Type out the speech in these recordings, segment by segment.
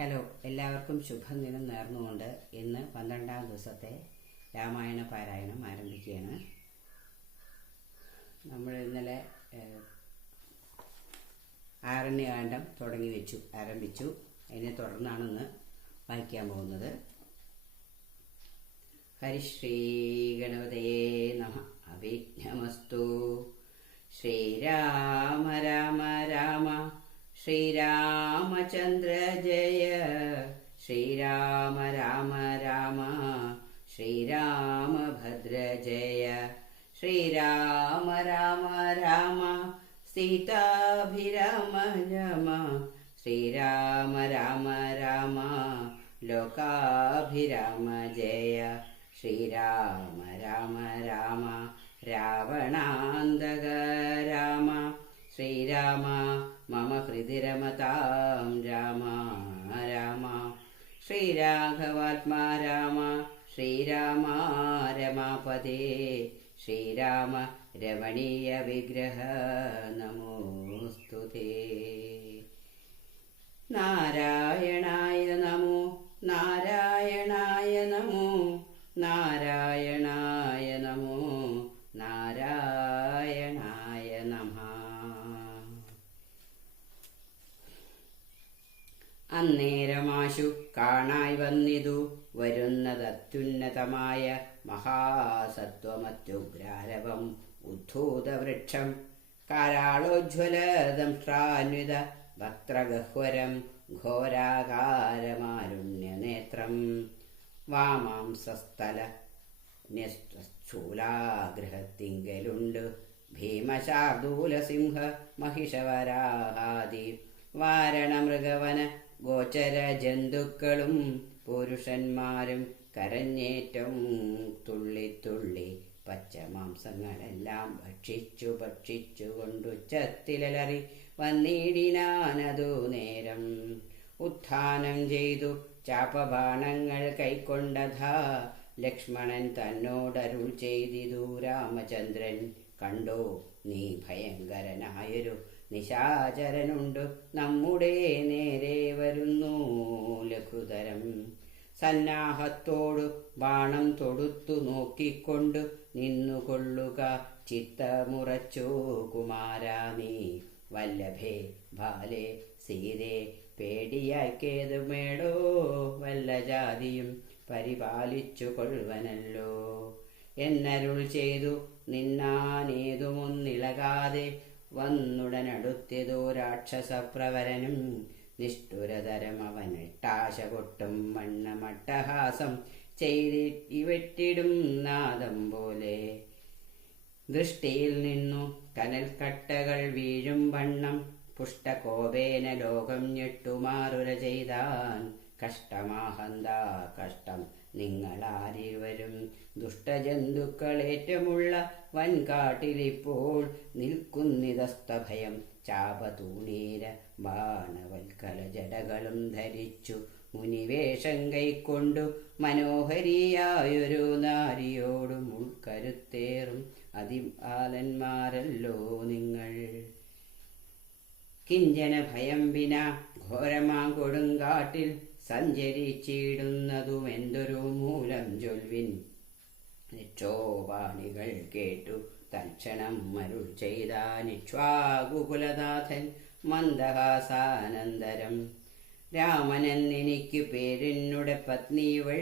Hello, എല്ലാവർക്കും ശുഭദിനം നേർന്നുകൊണ്ട് ഇന്ന് 12ാം ദിവസത്തെ രാമായണ പാരായണം ആരംഭിക്കുകയാണ്. നമ്മൾ ഇന്നലെ ആരണ്യകാന്ഡം ആരംഭിച്ചു. അതിനെ തുടർന്നാണ് ഇന്ന് വായിക്കാൻ പോകുന്നത്. ഹരിശ്രീ ഗണപതയേ നമഃ. അവിഘ്നമസ്തു. ശ്രീരാമ രാമ രാമ ശ്രീരാമചന്ദ്ര ജയ. ശ്രീരാമ രാമ രാമ ശ്രീരാമഭദ്ര ജയ. ശ്രീരാമ രാമ രാമ സീതാഭിരാമ രമ. ശ്രീരാമ രാമ രാമ ലോകാഭിരാമ ജയ. ശ്രീരാമ രാമ രാമ രാവണാന്തക രാമ. ശ്രീരാമ മമ ഹൃദി രമതാം രാമ രാമ. ശ്രീരാഘവാത്മാ രാമ ശ്രീരാമ രമാപദേ. ശ്രീരാമ രമണീയ വിഗ്രഹ നമോസ്തുതേ. നാരായണായ നമോ നാരായണായ നമോ നാരായണായ നമോ നാരായണായ നമഃ. അന്നേരമാശു കാണായി വന്നിതു വരുന്നതത്യുന്നതമായ മഹാസത്വമത്യുഗ്രാരവം ഉദ്ധൂതവൃക്ഷം. കാരാളോജ്വലദംഷ്ട്രാന്വിത വക്ത്രഗഹ്വരം ഘോരാകാരമാരുണ്യനേത്രം. വാമാംസസ്ഥല ശൂലാഗ്രഹത്തിങ്കലുണ്ട് ഭീമശാർദൂലസിംഹ മഹിഷവരാഹാദി വാരണമൃഗവന ഗോചര ജന്തുക്കളും പുരുഷന്മാരും കരഞ്ഞേറ്റം തുള്ളിത്തുള്ളി പച്ചമാംസങ്ങളെല്ലാം ഭക്ഷിച്ചു കൊണ്ടുച്ചത്തിലറി വന്നിടിനാനതു നേരം. ഉത്ഥാനം ചെയ്തു ചാപബാണങ്ങൾ കൈക്കൊണ്ടഥാ ലക്ഷ്മണൻ തന്നോടരുൾ ചെയ്തിതു രാമചന്ദ്രൻ. കണ്ടോ, നീ ഭയങ്കരനായൊരു നിശാചരനുണ്ട് നമ്മുടെ നേരെ വരുന്നു ലഘുതരം. സന്നാഹത്തോടു ബാണം തൊടുത്തു നോക്കിക്കൊണ്ടു നിന്നുകൊള്ളുക ചിത്തമുറച്ചു കുമാരാ നീ. വല്ലഭേ ബാലേ സീതേ പേടിയാക്കേതുമേടോ വല്ല ജാതിയും പരിപാലിച്ചു കൊള്ളുവനല്ലോ എന്നരുൾ ചെയ്തു നിന്നാനേതുമൊന്നിളകാതെ വന്നുടനടുത്തിതോ രാക്ഷസപ്രവരനും. നിഷ്ഠുരതരം അവനിട്ടാശ കൊട്ടും വണ്ണമട്ടഹാസം ചെയ്തിട്ടിടും നാദം പോലെ. ദൃഷ്ടിയിൽ നിന്നു കനൽക്കട്ടകൾ വീഴും വണ്ണം പുഷ്ടകോപേന ലോകം ഞെട്ടുമാറുര ചെയ്താൻ. കഷ്ടമാഹന്താ കഷ്ടം നിങ്ങളാരിവരും ദുഷ്ടജന്തുക്കളേറ്റമുള്ള വൻകാട്ടിലിപ്പോൾ നിൽക്കുന്നിതസ്തഭയം. ചാപതൂണീര ബാണവൽക്കല ജടകളും ധരിച്ചു മുനിവേഷം കൈക്കൊണ്ടു മനോഹരിയായൊരു നാരിയോടും ഉൾക്കരുത്തേറും അതിബാലന്മാരല്ലോ നിങ്ങൾ. കിഞ്ചന ഭയം വിന ഘോരമാ കൊടുങ്കാട്ടിൽ സഞ്ചരിച്ചിടുന്നതുമെന്തൊരു മൂലം ചൊൽവിൻ. നിക്ഷോപാണികൾ കേട്ടു തൽക്ഷണം അരുൾ ചെയ്താനിക്ഷ്വാകുകുലനാഥൻ മന്ദഹാസാനന്തരം. രാമനെന്നെനിക്കു പേരിനുടെ പത്നിവൾ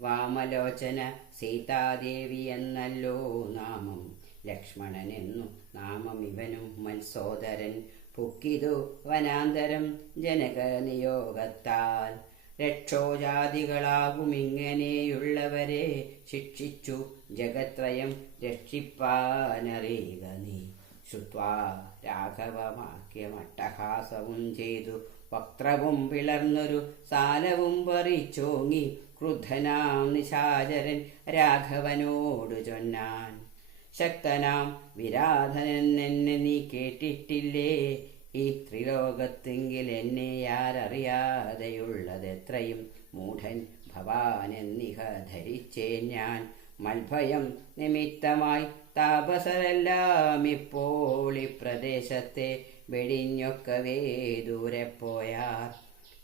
വാമലോചന സീതാദേവി എന്നല്ലോ നാമം. ലക്ഷ്മണനെന്നു നാമം ഇവനും മത്സോദരൻ പുക്കിതു വനാന്തരം ജനക നിയോഗത്താൽ. രക്ഷോജാതികളാകുമിങ്ങനെയുള്ളവരെ ശിക്ഷിച്ചു ജഗത്രയം രക്ഷിപ്പാനറിയുക നീ. ശ്രുത്വാ രാഘവമാക്യമട്ടഹാസവും ചെയ്തു വക്ത്രവും പിളർന്നൊരു സാലവും പറിച്ചോങ്ങി ക്രുദ്ധനാം നിശാചരൻ രാഘവനോടു ചൊന്നാൻ. ശക്തനാം വിരാധനെന്നെ നീ കേട്ടിട്ടില്ലേ? ഈ ത്രിലോകത്തെങ്കിൽ എന്നെ ആരറിയാതെയുള്ളതെത്രയും മൂഢൻ ഭവാനെന്നിഹ ധരിച്ചേ ഞാൻ. മൽഭയം നിമിത്തമായി താപസരെല്ലാം ഇപ്പോൾ ഈ പ്രദേശത്തെ വെടിഞ്ഞൊക്കവേ ദൂരെ പോയാർ.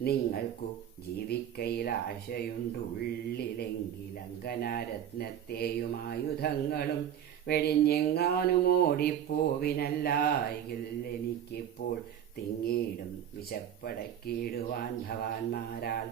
നിങ്ങൾക്കു ജീവിക്കയിൽ ആശയുണ്ടുള്ളിലെങ്കിൽ അങ്കനാരത്നത്തെയും വെടിഞ്ഞെങ്ങാനും ഓടിപ്പോവിനല്ലായെങ്കിൽ എനിക്കിപ്പോൾ തിങ്ങിയിടും വിശപ്പടക്കിയിടുവാൻ ഭവാന്മാരാൽ.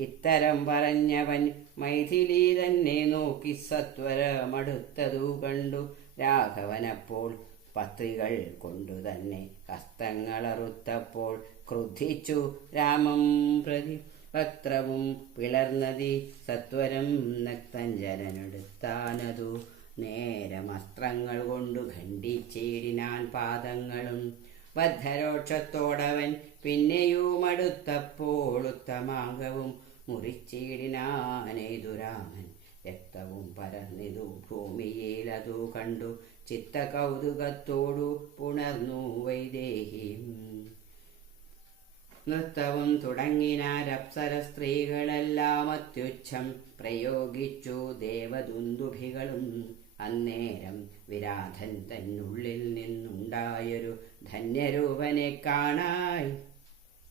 ഇത്തരം പറഞ്ഞവൻ മൈഥിലി തന്നെ നോക്കി സത്വരമടുത്തതു കണ്ടു. രാഘവനപ്പോൾ പത്രികൾ കൊണ്ടു തന്നെ ഹസ്തങ്ങളറുത്തപ്പോൾ ക്രുദ്ധിച്ചു രാമം പ്രതി. വക്ത്രവും പിളർന്നതി സത്വരം നക്തഞ്ജരനെടുത്താനതു. നേരമസ്ത്രങ്ങൾ കൊണ്ടു ഖണ്ഡിച്ചേടിനാൻ പാദങ്ങളും. ബദ്ധരോക്ഷത്തോടവൻ പിന്നെയുമടുത്തപ്പോൾ ഉത്തമാംഗവും മുറിച്ചീടിനാനേതു രാമൻ. രക്തവും പരന്നിതു ഭൂമിയിലതു കണ്ടു. ചിത്തകൗതുകത്തോടു പുണർന്നു വൈദേഹിയും. നൃത്തവും തുടങ്ങിനാരപ്സര സ്ത്രീകളെല്ലാം അത്യുച്ഛം പ്രയോഗിച്ചു ദേവദുന്ദുഭികളും. അന്നേരം വിരാധൻ തന്നുള്ളിൽ നിന്നുണ്ടായൊരു ധന്യരൂപനെ കാണായി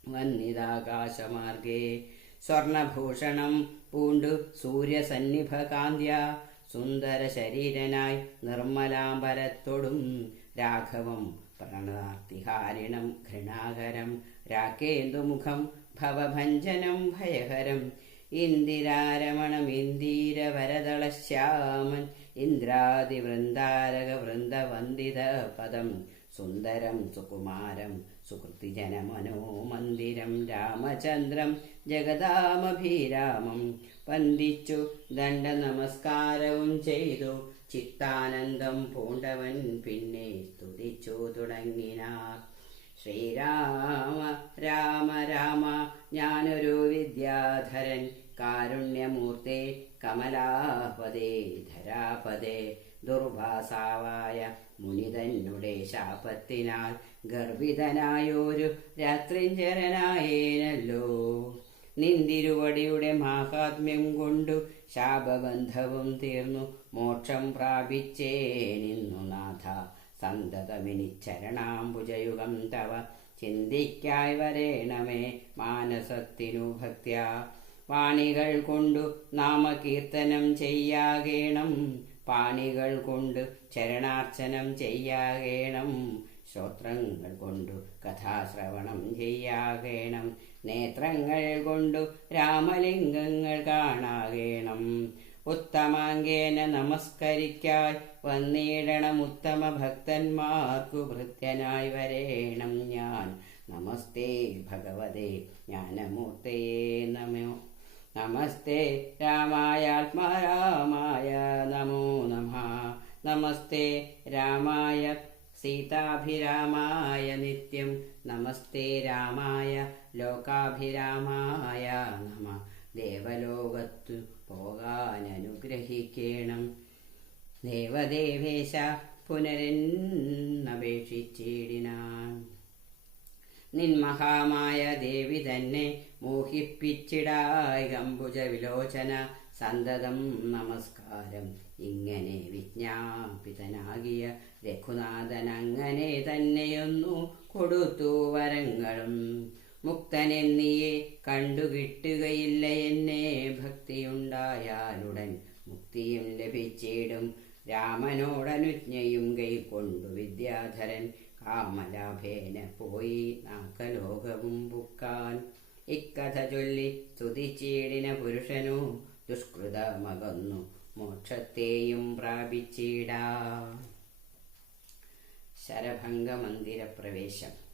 വന്നിതാകാശമാർഗേ. സ്വർണഭൂഷണം പൂണ്ടു സൂര്യസന്നിഭകാന്ത്യ സുന്ദര ശരീരനായി നിർമ്മലാംബരത്തോടും. രാഘവം പ്രണാർത്തിഹാരിണം ഘൃണാകരം രാക്കേന്ദുമുഖം ഭവഭഞ്ജനം ഭയഹരം. ഇന്ദിരാരമണം ഇന്ദീരവരദളശ്യാമൻ ഇന്ദ്രാദിവൃന്ദാരക വൃന്ദവന്ദിത പദം. സുന്ദരം സുകുമാരം സുകൃതിജനമനോമന്ദിരം. രാമചന്ദ്രം ജഗദാമഭിരാമം വന്ദിച്ചു ദണ്ഡ നമസ്കാരവും ചെയ്തു. ചിത്താനന്ദം പൂണ്ടവൻ പിന്നെ സ്തുതിച്ചു തുടങ്ങിനാർ. ശ്രീരാമ രാമ രാമ ഞാനൊരു വിദ്യാധരൻ കാരുണ്യമൂർത്തേ കമലാപദേ ധരാപദേ. ദുർവാസാവായ മുനിതന്നുടെ ശാപത്തിനാൽ ഗർഭിതനായൊരു രാത്രിഞ്ചരനായേനല്ലോ. നിന്തിരുവടിയുടെ മാഹാത്മ്യം കൊണ്ടു ശാപബന്ധവും തീർന്നു മോക്ഷം പ്രാപിച്ചേനിന്നു നാഥ. സന്തതമിനിച്ചരണാംബുജയുഗം തവ ചിന്തിക്കായി വരേണമേ മാനസത്തിനു ഭക്ത്യാ. വാണികൾ കൊണ്ടു നാമകീർത്തനം ചെയ്യാകേണം. പാണികൾ കൊണ്ട് ചരണാർച്ചനം ചെയ്യാകേണം. ശ്രോത്രങ്ങൾ കൊണ്ടു കഥാശ്രവണം ചെയ്യാകേണം. നേത്രങ്ങൾ കൊണ്ടു രാമലിംഗങ്ങൾ കാണാകേണം. ഉത്തമാംഗേന നമസ്കരിക്കായി വന്നിടണം ഉത്തമ ഭക്തന്മാർക്കു ഭൃത്യനായി വരേണം ഞാൻ. നമസ്തേ ഭഗവതേ ജ്ഞാനമൂർത്തയേ നമോ. നമസ്തേ രാമായ ആത്മാരാമായ നമോ നമഃ. നമസ്തേ രാമായ സീതാഭിരാമായ നിത്യം. നമസ്തേ രാമായ ലോകാഭിരാമായ നമഃ. ദേവലോകത്തു പോകാനനുഗ്രഹിക്കേണം ദേവദേവേശ പുനരെന്നപേക്ഷിച്ചിടിനാൻ. നിന്മഹാമായ ദേവി തന്നെ മോഹിപ്പിച്ചിടായി അംബുജ വിലോചന സന്തതം നമസ്കാരം. ഇങ്ങനെ വിജ്ഞാപിതനാകിയ രഘുനാഥൻ അങ്ങനെ തന്നെയൊന്നു കൊടുത്തു വരങ്ങളും. മുക്തനെന്നിയെ കണ്ടുകിട്ടുകയില്ല എന്നെ ഭക്തിയുണ്ടായാലുടൻ മുക്തിയും ലഭിച്ചിടും. രാമനോടനുജ്ഞയും കൈക്കൊണ്ടു വിദ്യാധരൻ കാമലാഭേന പോയി നാക്കലോകവും പുക്കാൻ. ഇക്കഥ ചൊല്ലി സ്തുതിച്ചീടിന പുരുഷനു ദുഷ്കൃതമകന്നു മോക്ഷത്തെയും പ്രാപിച്ചിടാ. ശരഭംഗമന്ദിരപ്രവേശം.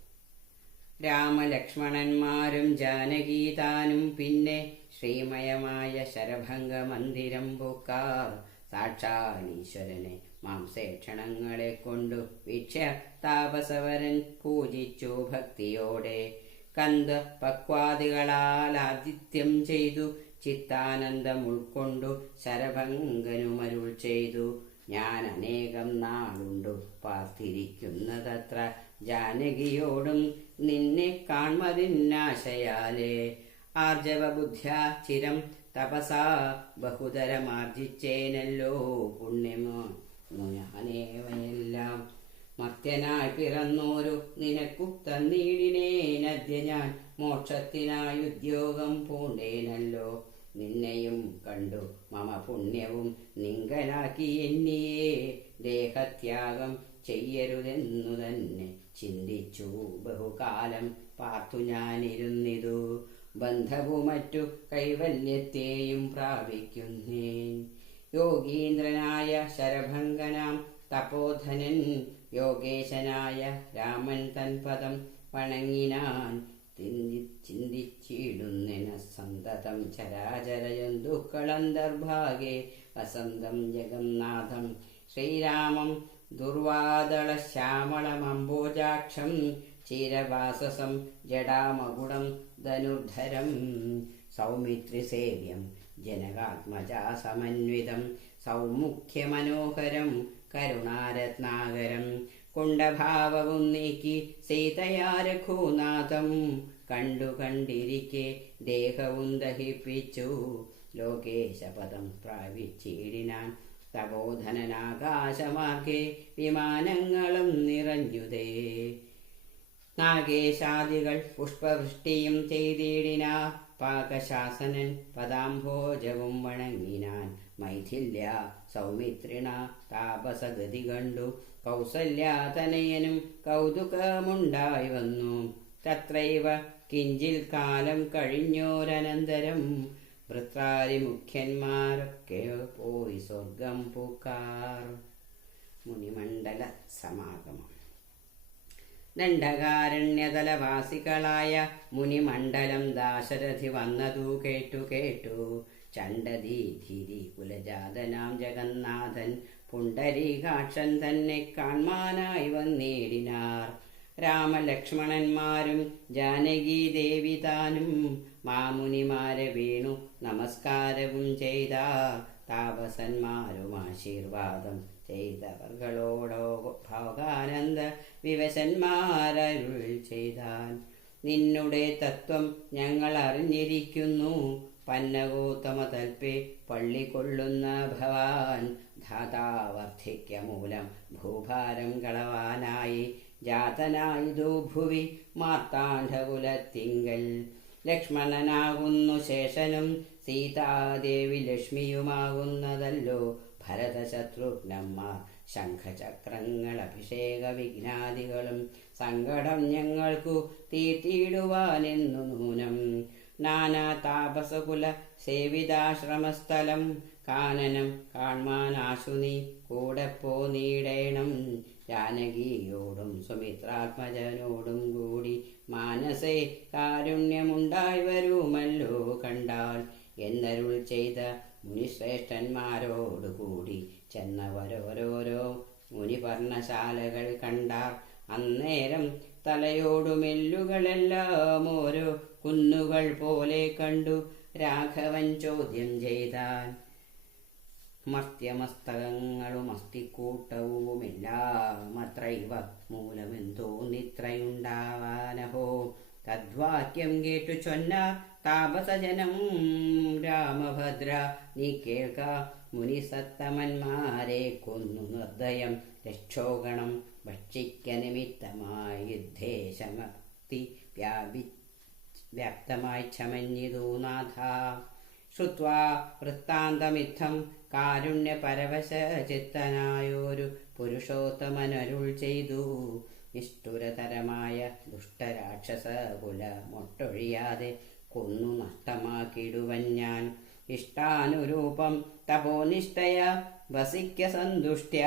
രാമലക്ഷ്മണന്മാരും ജാനകീതാനും പിന്നെ ശ്രീമയമായ ശരഭംഗമന്ദിരം പൂക്കാർ. സാക്ഷാലീശ്വരനെ മാംസേക്ഷണങ്ങളെ കൊണ്ടു വീക്ഷ്യ താപസവരൻ പൂജിച്ചു ഭക്തിയോടെ. കന്ദ പക്വാദികളാൽ ആതിഥ്യം ചെയ്തു ചിത്താനന്ദം ഉൾക്കൊണ്ടു ശരഭംഗനുമരുൾ ചെയ്തു. ഞാൻ അനേകം നാളുണ്ടു പാർത്തിരിക്കുന്നതത്ര ജാനകിയോടും നിന്നെ കാൺമതിന്നാശയാലേ. ആർജവബുദ്ധ്യാ ചിരം തപസാ ബഹുതരമാർജിച്ചേനല്ലോ പുണ്യമോ ഞാനേവയെല്ലാം. മർത്യനായി പിറന്നോരു നിനക്കു തന്നീടിനേനദ്യ ഞാൻ മോക്ഷത്തിനായുദ്യോഗം പൂണ്ടേനല്ലോ. നിന്നെയും കണ്ടു മമ പുണ്യവും നിങ്കലാക്കി എന്നിയെ ദേഹത്യാഗം ചെയ്യരുതെന്നു തന്നെ ചിന്തിച്ചു ബഹുകാലം പാർത്തു ഞാനിരുന്നിതു. ബന്ധവും മറ്റു കൈവല്യത്തെയും പ്രാപിക്കുന്നേൻ. യോഗീന്ദ്രനായ ശരഭംഗനാം തപോധനൻ യോഗേശനായ രാമൻ തൻ പദം വണങ്ങിനാൻ. ചിന്തിച്ചിടുന്നെന സന്തതം ചരാചര ജന്തുക്കളന്തർഭാഗേ വസന്തം ജഗന്നാഥം ശ്രീരാമം ദുർവാദള ശ്യാമളമംബോജാക്ഷം ചിരവാസസം ജടാമകുടം ധനുർധരം സൗമിത്രിസേവ്യം ജനകാത്മജാ സമന്വിതം സൗമുഖ്യമനോഹരം കരുണാരത്നാകരം. കുണ്ഠഭാവവും നീക്കി സീതയാ രഘുനാഥം കണ്ടിരിക്കെ ദേഹവും ദഹിപ്പിച്ചു. ലോകേശപദം പ്രാപിച്ചിടിനാൻ തപോധനനാകാശമാർഗെ വിമാനങ്ങളും നിറഞ്ഞുതേ. നാഗേശാദികൾ പുഷ്പവൃഷ്ടിയും ചെയ്തിടിനാർ. പാകശാസനൻ പദാംഭോജവും വണങ്ങിനാൻ. മൈഥില്യ സൗമിത്രിണ താപസഗതി കണ്ടു കൗസല്യാതനയനും കൗതുകമുണ്ടായി വന്നു. തത്രൈവ കിഞ്ചിൽ കാലം കഴിഞ്ഞോരനന്തരം വൃത്രാരി മുഖ്യന്മാരൊക്കെ പോയി സ്വർഗം പൂക്കാർ. മുനിമണ്ഡല സമാഗമം. ദണ്ഡകാരണ്യതലവാസികളായ മുനിമണ്ഡലം ദാശരഥി വന്നതു കേട്ടു ചണ്ഡധീധീരി കുലജാതനാം ജഗന്നാഥൻ പുണ്ടരീകാക്ഷൻ തന്നെ കാൺമാനായി വന്നിടിനാർ. രാമലക്ഷ്മണന്മാരും ജാനകീദേവി താനും മാമുനിമാരെ വീണു നമസ്കാരവും ചെയ്താർ. താപസന്മാരും ആശീർവാദം ചെയ്തവർകളോടോ ഭോഗാനന്ദ വിവശന്മാരരുൾ ചെയ്താൻ. നിന്നുടെ തത്വം ഞങ്ങൾ അറിഞ്ഞിരിക്കുന്നു. പന്നഗോത്തമ തൽപേ പള്ളികൊള്ളുന്ന ഭവാൻ ധാതാവർദ്ധിക്യ മൂലം ഭൂഭാരം കളവാനായി ജാതനായിതു ഭുവി മാർത്താണ്ഡകുലത്തിങ്കൽ. ലക്ഷ്മണനാകുന്നു ശേഷനും സീതാദേവി ലക്ഷ്മിയുമാകുന്നതല്ലോ ഭരതശത്രുഘ്നന്മാർ. ശംഖചക്രങ്ങൾ അഭിഷേക വിഘ്നാദികളും സങ്കടം ഞങ്ങൾക്കു തീർത്തിടുവാനെന്നു നൂനം. നാനാ താപസകുല സേവിതാശ്രമസ്ഥലം കാനനം കാൺമാനാശു നീ കൂടെ പോനീടേണം. ജാനകിയോടും സുമിത്രാത്മജനോടും കൂടി മാനസേ കാരുണ്യമുണ്ടായി വരുമല്ലോ കണ്ടാൽ എന്നരുൾ ചെയ്ത മുനിശ്രേഷ്ഠന്മാരോടുകൂടി ചെന്നവരോരോരോ മുനിപർണശാലകൾ കണ്ടാർ. അന്നേരം തലയോടുമെല്ലുകളെല്ലാം ഓരോ കുന്നുകൾ പോലെ കണ്ടു. രാഘവൻ ചോദ്യം ചെയ്താൻ. മർത്യമസ്തകങ്ങളും അസ്ഥിക്കൂട്ടവുമെല്ലാം അത്രൈവ മൂലമെന്തോന്നിത്രയുണ്ടാവാനഹോ. തദ്വാക്യം കേട്ടു ചൊന്നാർ താപസജനം. രാമഭദ്ര നീ കേൾക്ക, മുനിസത്തമന്മാരെ കൊന്നു നിർദ്ദയം രക്ഷോഗണം ഭക്ഷിക്ക നിമിത്തമായി യുദ്ധേശമക്തി വ്യാപ്തമായി ചമഞ്ഞിതു നാഥ. ശ്രുത്വാ വൃത്താന്തമിത്തം കാരുണ്യപരവശചിത്തനായൊരു പുരുഷോത്തമനരുൾ ചെയ്തു. നിഷ്ഠുരതരമായ ദുഷ്ടരാക്ഷസ കുലമൊട്ടൊഴിയാതെ കൊന്നു നഷ്ടമാക്കിടുവൻ ഞാൻ. ഇഷ്ടാനുരൂപം തപോനിഷ്ഠയ വസിക്ക സന്തുഷ്ട്യ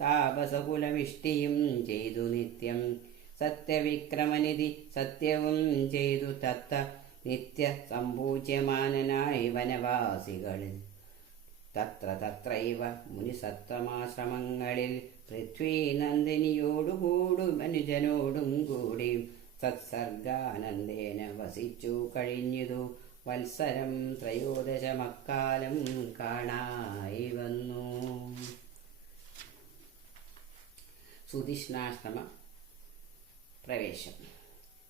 താപസകുലവിഷ്ടിയും ചെയ്തു നിത്യം. സത്യവിക്രമനിധി സത്യവും ചെയ്തു തത്ത നിത്യ സംപൂജ്യമാനനായി വനവാസികളിൽ. തത്രൈവ മുനിസത്തമാശ്രമങ്ങളിൽ പൃഥ്വീനന്ദിനിയോടുകൂടും മനുജനോടും കൂടി സത്സർഗാനന്ദേന വസിച്ചു കഴിഞ്ഞിതു വത്സരം. ത്രയോദശമക്കാലം കാണായി വന്നു. സുധിഷ്ണാശ്രമ പ്രവേശം.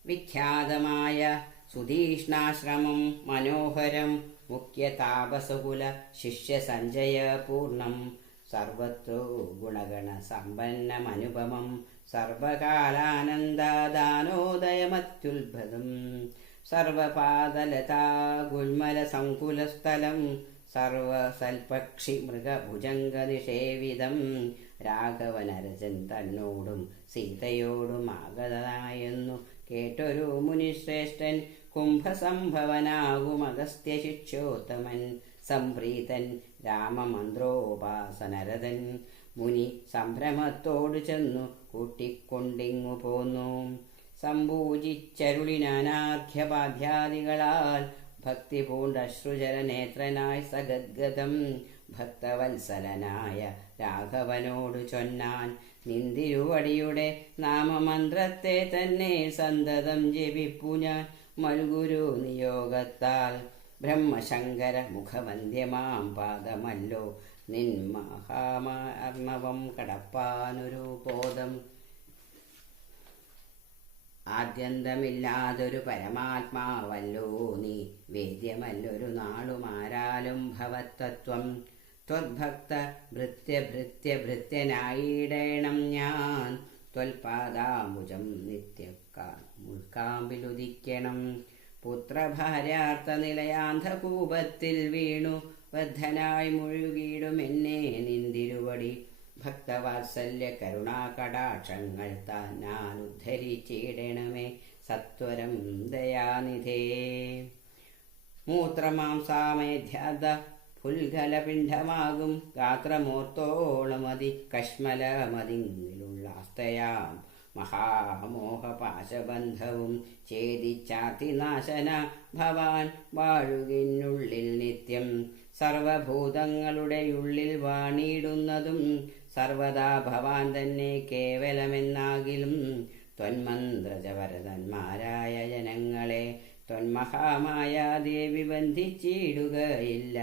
വിഖ്യാതമായ സുധീഷ്ണാശ്രമം മനോഹരം മുഖ്യ താപസകുല ശിഷ്യ സഞ്ജയ പൂർണം. സർവത്രോ ഗുണഗണ സമ്പന്നമനുപമം സർവകാലാനന്ദദാനോദയമത്യുത്ഭുതം. സർവപാദലതാ ഗുൽമല സങ്കുലസ്ഥലം സർവസൽപക്ഷി മൃഗഭുജംഗ നിഷേവിതം രാഘവനരജൻ തന്നോടും സീതയോടും ആഗതനായെന്നു കേട്ടൊരു മുനിശ്രേഷ്ഠൻ കുംഭസംഭവനാകും അഗസ്ത്യ ശിക്ഷോത്തമൻ സംപ്രീതൻ രാമമന്ത്രോപാസനരതൻ മുനി സംഭ്രമത്തോടു ചെന്നു കൂട്ടിക്കൊണ്ടിങ്ങു പോന്നു. സംപൂജിച്ചരുളിനാനാർഘ്യപാധ്യാദികളാൽ ഭക്തി പൂണ്ടശ്രുചര നേത്രനായി സഗദ്ഗതം ഭക്തവത്സലനായ രാഘവനോടു ചൊന്നാൻ നിന്തിരുവടിയുടെ നാമമന്ത്രത്തെ തന്നെ സന്തതം ജപിപ്പു ഞാൻ മൽഗുരു നിയോഗത്താൽ ബ്രഹ്മശങ്കര മുഖവന്ദ്യമാം പാദമല്ലോ നിൻ മഹാമാർണവം കടപ്പാനൊരു ബോധം. ആദ്യന്തമില്ലാതൊരു പരമാത്മാവല്ലോ നീ വേദ്യമല്ലൊരു നാളുമാരാലും ഭവത്തത്വം ത്വദ്ഭക്ത ഭൃത്യനായിടേണം ഞാൻ ത്വൽപാദാംബുജം മുൾക്കാമ്പിലുദിക്കണം. പുത്രഭാര്യാർത്ഥ നിലയാന്ധകൂപത്തിൽ വീണു ബദ്ധനായി മുഴുകിയിടും എന്നെ നിന്തിരുവടി ഭക്തവാത്സല്യ കരുണാകടാക്ഷങ്ങൾ താൻ ഉദ്ധരിച്ചിടണമേ സത്വരം ദയാനിധേ. മൂത്രമാംസാമേധ്യാദ പുൽകലപിണ്ഡമാകും ഗാത്രമൂർത്തോളമതി കശ്മലമതിങ്ങിലുള്ള ആസ്തയാം മഹാമോഹപാശബന്ധവും ഛേദിച്ചാതിനാശന ഭവാൻ വാഴുകിനുള്ളിൽ നിത്യം സർവഭൂതങ്ങളുടെ ഉള്ളിൽ വാണിടുന്നതും സർവദാ ഭവാൻ തന്നെ കേവലമെന്നാകിലും ത്വന്മന്ത്രജവരതന്മാരായ ജനങ്ങളെ ത്വന്മഹാമായ ദേവി ബന്ധിച്ചിടുകയില്ല.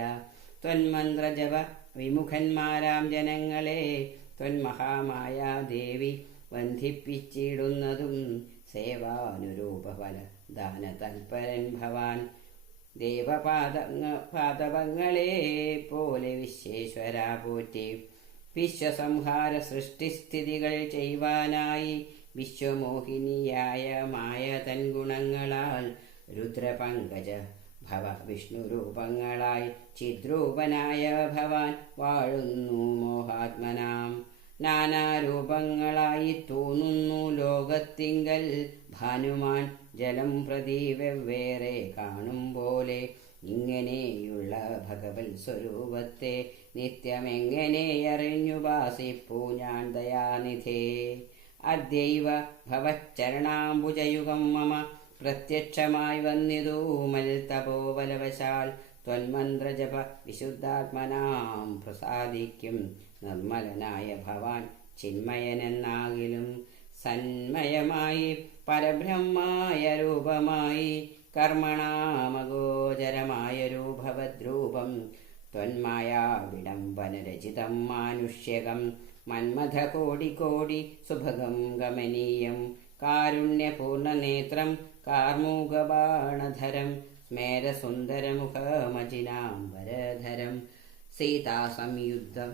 ത്വന്മന്ത്രജപ വിമുഖന്മാരാം ജനങ്ങളെ ത്വന്മഹാമായ ദേവി ബന്ധിപ്പിച്ചിടുന്നതും സേവാനുരൂപഫല ദാനതൽപരൻ ഭവാൻ ദേവപാദങ്ങളെ പോലെ വിശ്വേശ്വര പോറ്റി. വിശ്വസംഹാര സൃഷ്ടിസ്ഥിതികൾ ചെയ്യുവാനായി വിശ്വമോഹിനിയായ മായ തൻ ഗുണങ്ങളാൽ രുദ്രപങ്കജ ഭവ വിഷ്ണുരൂപങ്ങളായി ചിദ്രൂപനായ ഭവാൻ വാഴുന്നു മോഹാത്മനാം. നാനാരൂപങ്ങളായി തോന്നുന്നു ലോകത്തിങ്കൽ ഭാനുമാൻ ജലം പ്രതി വെവ്വേറെ കാണും പോലെ. ഇങ്ങനെയുള്ള ഭഗവത് സ്വരൂപത്തെ നിത്യമെങ്ങനെ അറിഞ്ഞുപാസിപ്പൂ ഞാൻ ദയാനിധേ. അദ്യൈവ ഭവച്ചരണാംബുജയുഗം മമ പ്രത്യക്ഷമായി വന്നിതു മൽതപോബലവശാൽ ത്വന്മന്ത്രജപ വിശുദ്ധാത്മനാം പ്രസാദിക്കും നിർമ്മലനായ ഭവാൻ ചിന്മയനെന്നാകിലും സന്മയമായി പരബ്രഹ്മായ രൂപമായി കർമ്മണാമഗോചരമായൊരു ഭവദ്രൂപം ത്വന്മായാ വിഡംബനരചിതം മാനുഷ്യകം മന്മഥ കോടി കോടി സുഭഗം ഗമനീയം കാരുണ്യപൂർണനേത്രം കാർമൂകബാണധരം സ്മേരസുന്ദരമുഖമജിനാംബരധരം സീതാസംയുദ്ധം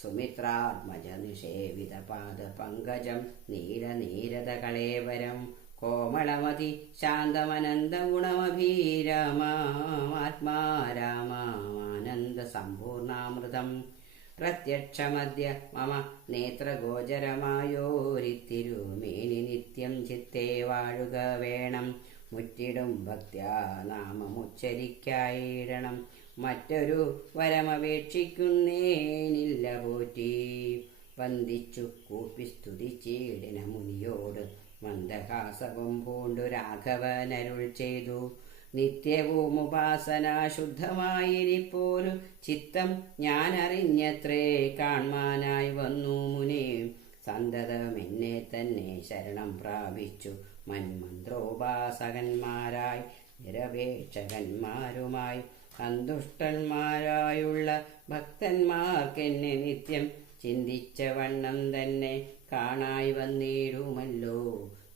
സുമിത്രാത്മജ നിഷേവിത പാദപങ്കജം നീലനീരതകളേവരം കോമളമതി ശാന്തമനന്തഗുണമഭീരമാത്മാ രാമാനന്ദ സമ്പൂർണാമൃതം പ്രത്യക്ഷമദ്യ മമ നേത്രഗോചരമായോരിത്തിരുമേനി നിത്യം ചിത്തേ വാഴുക വേണം. മുറ്റിടും ഭക്ത്യാ നാമമുച്ചരിക്കായിടണം. മറ്റൊരു വരമപേക്ഷിക്കുന്നേനില്ല പോറ്റി. വന്ദിച്ചു കൂപ്പി സ്തുതിച്ചിടിന മുനിയോട് മന്ദഹാസവും പൂണ്ടു രാഘവനരുൾ ചെയ്തു. നിത്യവും ഉപാസന ശുദ്ധമായിരിപ്പോരു ചിത്തം ഞാൻ അറിഞ്ഞത്രേ കാൺമാനായി വന്നു മുനി. സന്തതം എന്നെ തന്നെ ശരണം പ്രാപിച്ചു മന്മന്ത്രോപാസകന്മാരായി നിരപേക്ഷകന്മാരുമായി സന്തുഷ്ടന്മാരായുള്ള ഭക്തന്മാർക്കെന്നെ നിത്യം ചിന്തിച്ച വണ്ണം തന്നെ കാണായി വന്നിടുമല്ലോ.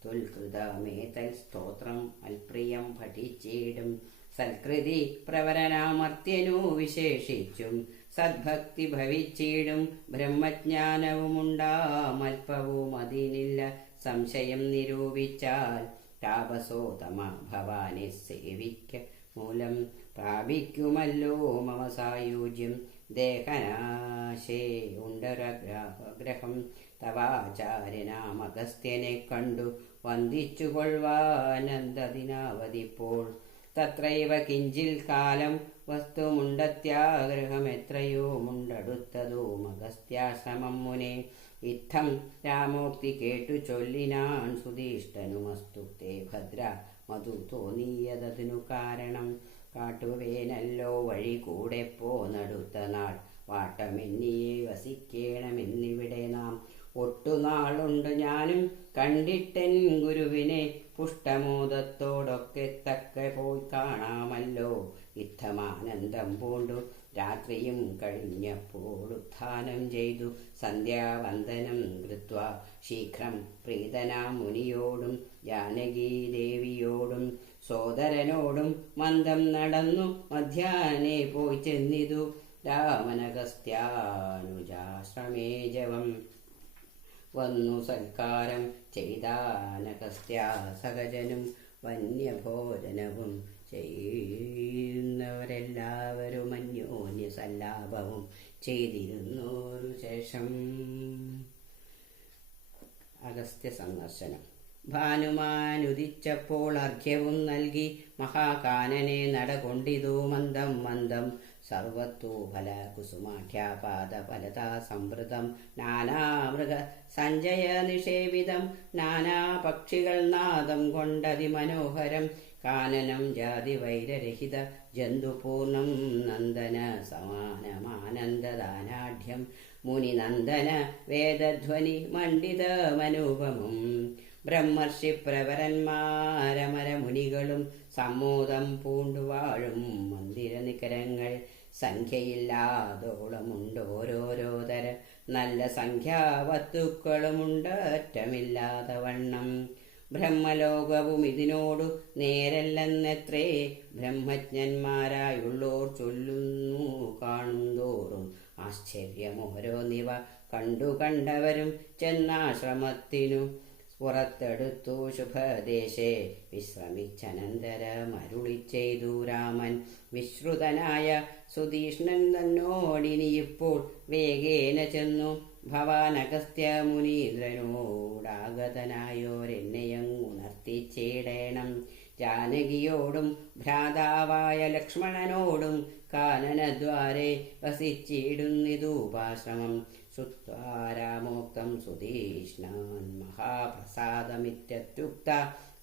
തുൽകൃതമേ തൽ സ്തോത്രം അൽപ്രിയം പഠിച്ചിടും സൽകൃതി പ്രവരനാമർത്യനു വിശേഷിച്ചും സദ്ഭക്തി ഭവിച്ചിടും ബ്രഹ്മജ്ഞാനവുമുണ്ടാമൽപ്പവും അതിനില്ല സംശയം നിരൂപിച്ചാൽ താപസോത്തമ ഭവാനെ സേവിക്ക മൂലം പ്രാപിക്കുമല്ലോ മമ സായുജ്യം. ദേഹനാശേ ഉണ്ടരഗ്രഹം തവാചാര്യനാമഗസ്ത്യനെ കണ്ടു വന്ദിച്ചു കൊള്ളുവാനന്ദദിനാവതിപ്പോൾ. തത്രൈവ കിഞ്ചിൽ കാലം വസ്തുമുണ്ടത്യാഗ്രഹമെത്രയോ മുണ്ടടുത്തതോ മഗസ്ത്യാശ്രമം മുനെ. ഇത്തം രാമോക്തി കേട്ടു ചൊല്ലിനാൻ സുധീഷ്ടനുമസ്തുക്തേ ഭദ്ര മധു തോന്നിയതതിനു കാരണം. കാട്ടുവേനല്ലോ വഴി കൂടെ പോന്നടുത്ത നാൾ വാട്ടമെന്നിയെ വസിക്കേണമെന്നിവിടെ നാം. ഒട്ടുനാളുണ്ട് ഞാനും കണ്ടിട്ടൻ ഗുരുവിനെ പുഷ്ടമോദത്തോടൊക്കെ തക്കെ പോയി കാണാമല്ലോ. ഇത്തമാനന്ദം പൂണ്ടു രാത്രിയും കഴിഞ്ഞപ്പോൾ ഉത്ഥാനം ചെയ്തു സന്ധ്യാവന്ദനം കൃത്വാ ശീഘ്രം പ്രീതനാം മുനിയോടും ജാനകീദേവിയോടും സോദരനോടും മന്ദം നടന്നു മധ്യാഹ്നെ പോയി ചെന്നിതു രാമനഗസ്ത്യാനുജാശ്രമേ ജവം. വന്നു സൽക്കാരം ചെയ്താനഗസ്ത്യാ സഹജനും വന്യഭോജനവും ചെയ്യുന്നവരെല്ലാവരും അന്യോന്യ സല്ലാപവും ചെയ്തിരുന്നോരു ശേഷം. അഗസ്ത്യ സന്ദർശനം. ഭാനുമാനുദിച്ചപ്പോൾ അർഘ്യവും നൽകി മഹാകാനനെ നടകൊണ്ടിതു മന്ദം മന്ദം. സർവത്തോ ഫല കുസുമാഠ്യാപാദ ഫലതാ സംവൃതം നാനാമൃഗ സഞ്ജയ നിഷേവിതം. നാനാ പക്ഷികൾ നാദം കൊണ്ടതിമനോഹരം കാനനം ജാതി വൈരരഹിത ജന്തുപൂർണം നന്ദന സമാനമാനന്ദദാനാഢ്യം മുനിനന്ദന വേദധ്വനി മണ്ഡിതമനുപമം. ബ്രഹ്മർഷി പ്രവരന്മാരമരമുനികളും സമ്മോദം പൂണ്ടുവാഴും മന്ദിര നികരങ്ങൾ സംഖ്യയില്ലാതോളമുണ്ടോരോരോ തര നല്ല സംഖ്യാവസ്തുക്കളുമുണ്ട് അറ്റമില്ലാതെ വണ്ണം. ബ്രഹ്മലോകവും ഇതിനോടു നേരല്ലെന്നത്രേ ബ്രഹ്മജ്ഞന്മാരായുള്ളോർ ചൊല്ലുന്നു കാണുന്തോറും ആശ്ചര്യമോരോന്നിവ കണ്ടു കണ്ടവരും ചെന്നാശ്രമത്തിനു പുറത്തെടുത്തു ശുഭദേശേ വിശ്രമിച്ചനന്തരമരുളി ചെയ്തു രാമൻ. വിശ്രുതനായ സുധീഷ്ണൻ തന്നോടിനിയിപ്പോൾ വേഗേന ചെന്നു ഭവാനഗസ്ത്യ മുനീന്ദ്രനോടാഗതനായോരെന്നെയങ്ങുണർത്തിച്ചേടേണം. ജാനകിയോടും ഭ്രാതാവായ ലക്ഷ്മണനോടും കാനനദ്വാരെ വസിച്ചിടുന്നിതൂപാശ്രമം. ശ്രുത്വാ രാമോക്തം സുധീഷ്ണാൻ മഹാപ്രസാദമിത്യുക്ത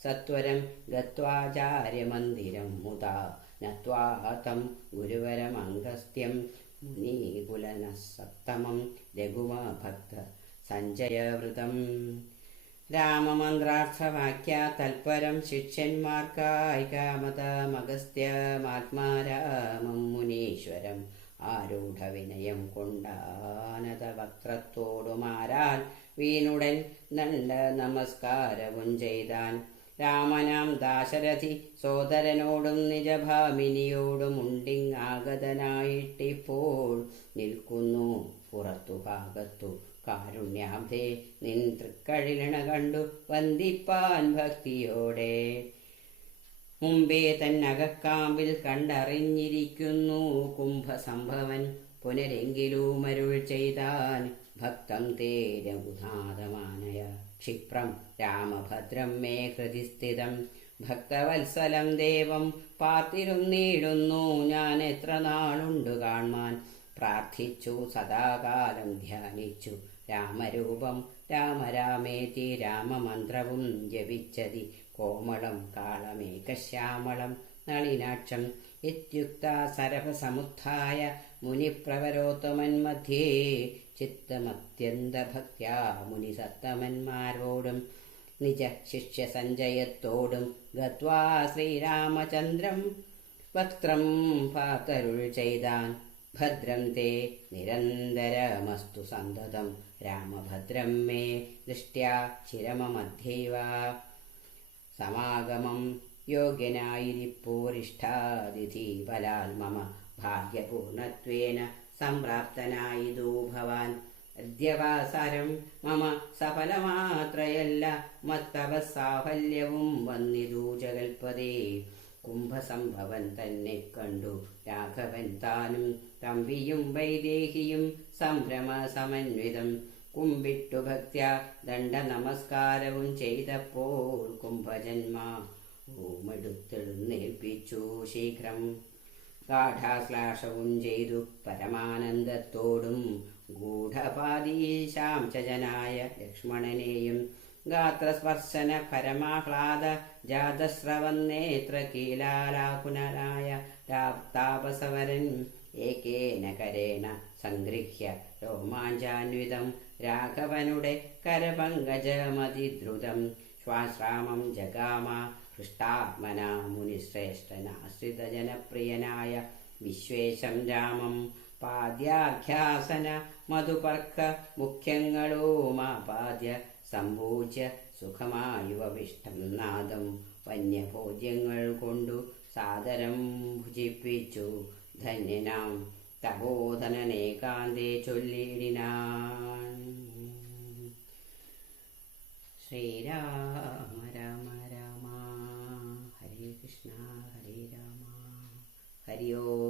സത്വരം ഗത്വാചാര്യമന്ദിരം മുദാ നത്വാ തം ഗുരുവരമംഗസ്ത്യം മുനീകുലനസത്തമം രഘുമഭക്ത സഞ്ജയവൃതം. രാമമന്ത്രാർത്ഥവാക്യ തൽപരം ശിഷ്യന്മാർക്കായി കാമതമഗസ്ത്യമാത്മാരാമം മുനീശ്വരം ആരൂഢവിനയം കൊണ്ടാനത വക്രത്തോടുമാരാൽ വീണുടൻ ദണ്ഡ നമസ്കാരവും ചെയ്താൻ. രാമനാം ദാശരഥി സോദരനോടും നിജഭാമിനിയോടും ഉണ്ടിങ്ങാഗതനായിട്ടിപ്പോൾ നിൽക്കുന്നു പുറത്തു ഭാഗത്തു. കാരുണ്യാബ്ധേ നിൻ തൃക്കഴിലണ കണ്ടു വന്ദിപ്പാൻ ഭക്തിയോടെ. മുമ്പേ തന്നകക്കാമ്പിൽ കണ്ടറിഞ്ഞിരിക്കുന്നു കുംഭസംഭവൻ. പുനരെങ്കിലും അരുൾ ചെയ്താൻ ഭക്തം തേ രഘുനാഥമാനയ ക്ഷിപ്രം രാമഭദ്രം മേ ഹൃദിസ്ഥിതം. ഭക്തവത്സലം ദേവം പാർത്തിരുന്നിടുന്നു ഞാൻ എത്ര നാളുണ്ടു കാൺമാൻ. പ്രാർത്ഥിച്ചു സദാകാലം ധ്യാനിച്ചു രാമരൂപം രാമരാമേതി രാമമന്ത്രവും ജപിച്ചതി. കോമളം കാളമേകശ്യാമളം നളിനാക്ഷം ഇത്യുക്ത സരഭസമുത്ഥായ മുനിപ്രവരോത്തമൻ മധ്യേ. ചിത്തമത്യന്തഭക്ത്യാ മുനിസത്തമന്മാരോടും നിജ ശിഷ്യ സഞ്ജയത്തോടും ഗത്വാ ശ്രീരാമചന്ദ്രം വക്ത്രം പാത്തരുൾ ചെയ്താൻ. ഭദ്രം തേ നിരന്തരമസ്തു സന്തതം രാമഭദ്രം മേ ദൃഷ്ട്യാ ചിരമമധ്യൈവ. സമാഗമം യോഗ്യനായിരിപ്പോരിഷ്ടാതിഥി ബലാൽ മമ ഭാഗ്യപൂർണത്വേന സംപ്രാപ്തനായിതു ഭവാൻ. അദ്യവാസാരം മമ സഫലമാത്രയല്ല മത്തവ സാഫല്യവും വന്നിതു ജഗൽപദേ. കുംഭസംഭവൻ തന്നെ കണ്ടു രാഘവൻ താനും തമ്പിയും വൈദേഹിയും സംഭ്രമ സമന്വിതം കുമ്പിട്ടു ഭക്ത്യ ദണ്ഡ നമസ്കാരവും ചെയ്തപ്പോൾ കുംഭജന്മാവുമെടുത്തെഴുന്നേൽപ്പിച്ചു ശീഘ്രം. ഗാഠാശ്ലാഷവും ചെയ്തു പരമാനന്ദത്തോടും ഗൂഢപാദീശാം ചജനായ ലക്ഷ്മണനെയും ഗാത്രസ്പർശന പരമാഹ്ലാദ ജാതസ്രവന്നേത്ര കീലാലാകുലനായ താപസവരൻ ഏകേന കരേണ സംഗൃഹ്യ രോമാഞ്ചാന്വിതം രാഘവനുടെ കരപങ്കജമതിദ്രുതം ശ്വാശ്രാമം ജഗാമ. ഹൃഷ്ടാത്മന മുനിശ്രേഷ്ഠനാശ്രിതജനപ്രിയനായ വിശ്വേശം രാമം പാദ്യാഖ്യാസന മധുപർക്ക മുഖ്യങ്ങളുമാപാദ്യ സംഭൂജ്യ സുഖമായുവവിഷ്ടം നാദം വന്യഭോജ്യങ്ങൾ കൊണ്ടു സാദരം ഭുജിപ്പിച്ചു ധന്യനാം തപോധനനേകാന്തേ ചൊല്ലിടിനാൻ. ശ്രീരാമ രാമ രാമ ഹരേ കൃഷ്ണ ഹരേ രാമ ഹരി ഓം.